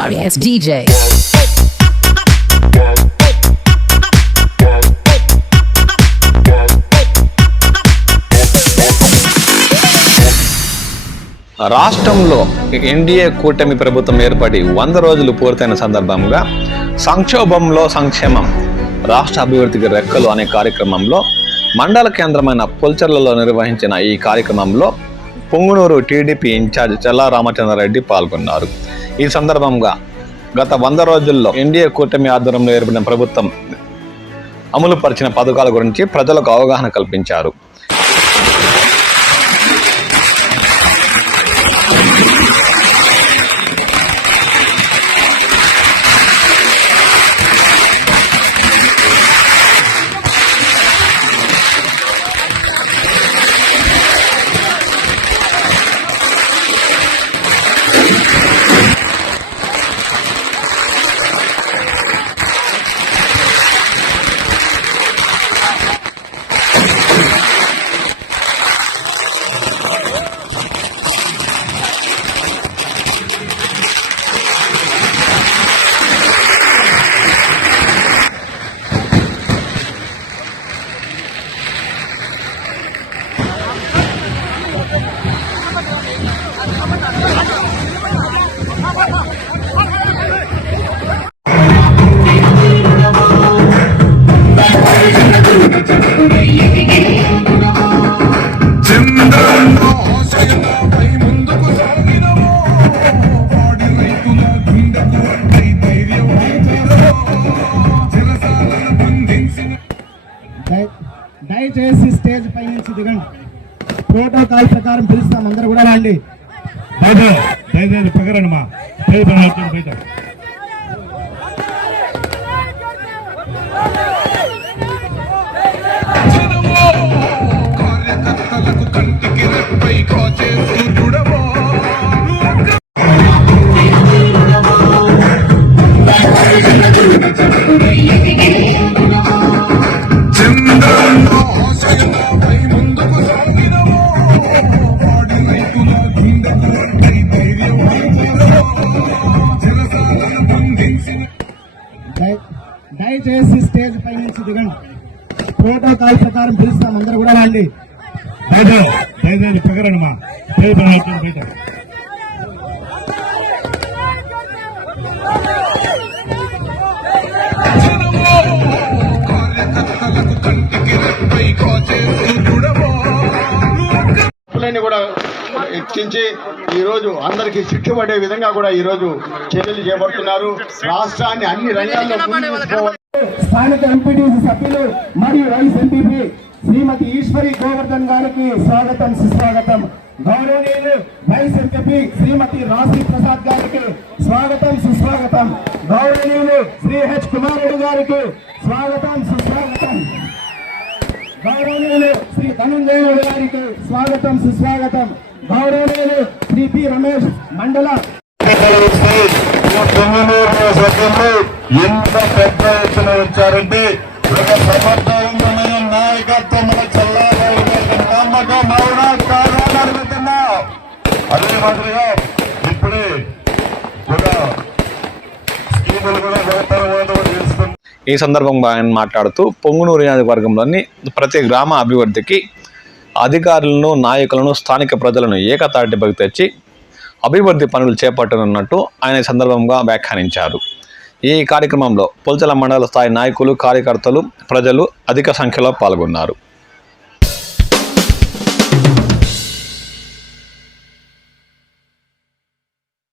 sorry it's DJ. రాష్ట్రంలో NDA కూటమి ప్రభుత్వం ఏర్పడి వంద రోజులు పూర్తయిన సందర్భంగా సంక్షోభంలో సంక్షేమం రాష్ట్ర అభివృద్ధికి రెక్కలు అనే కార్యక్రమంలో మండల కేంద్రమైన పుల్చర్లలో నిర్వహించిన ఈ కార్యక్రమంలో పొంగునూరు టీడీపీ ఇన్ఛార్జ్ చల్లా రామచంద్రారెడ్డి పాల్గొన్నారు ఈ సందర్భంగా గత వంద రోజుల్లో ఎన్డీఏ కూటమి ఆధ్వర్యంలో ఏర్పడిన ప్రభుత్వం అమలుపరిచిన పథకాల గురించి ప్రజలకు అవగాహన కల్పించారు. దయచేసి స్టేజ్ పై నుంచి దిగండి. ప్రోటోకాల్ ప్రకారం పిలుస్తాం అందరు కూడా రండి. బయట దయచేసి పక్కరండి మా. బయట దయచేసి స్టేజ్ పై నుంచి దిగండి. ప్రోటోకాల్ ప్రకారం పిలుస్తాం అందరూ కూడా రండి. దయచేసి మా. బయట కూడా హెచ్చించి ఈరోజు అందరికీ శిక్ష పడే విధంగా కూడా ఈరోజు చర్యలు చేపడుతున్నారు. రాష్ట్రాన్ని అన్ని రంగాల్లో స్థానిక ఎంపీటీసీ సభ్యులు మరియు వైస్ ఎంపీపీ శ్రీమతి ఈశ్వరి గోవర్ధన్ గారికి స్వాగతం సుస్వాగతం. గౌరవనీయులు వైస్ ఎంపీ శ్రీమతి రాశి ప్రసాద్ గారికి స్వాగతం సుస్వాగతం. గౌరవనీయులు శ్రీ హెచ్ కుమార్ రెడ్డి గారికి స్వాగతం సుస్వాగతం. గౌరవనీయులు శ్రీ ధనంజయ గారికి స్వాగతం సుస్వాగతం. గౌరవనీయులు శ్రీ పి రమేష్ మండల ఎంత పెద్ద ఎత్తున వచ్చారంటే ఒక సమర్థవంతమైన నాయకత్వంలో చల్లారావు నమ్మకం అవునా కాదా అడుగుతున్నా అదే మాదిరిగా ఇప్పుడే ఒక స్కీములు కూడా తర్వాత ఈ సందర్భంగా ఆయన మాట్లాడుతూ పొంగునూరు నియోజకవర్గంలోని ప్రతి గ్రామ అభివృద్ధికి అధికారులను నాయకులను స్థానిక ప్రజలను ఏకతాటిపైకి తెచ్చి అభివృద్ధి పనులు చేపట్టనున్నట్టు ఆయన సందర్భంగా వ్యాఖ్యానించారు. ఈ కార్యక్రమంలో పొలచల మండల స్థాయి నాయకులు కార్యకర్తలు ప్రజలు అధిక సంఖ్యలో పాల్గొన్నారు.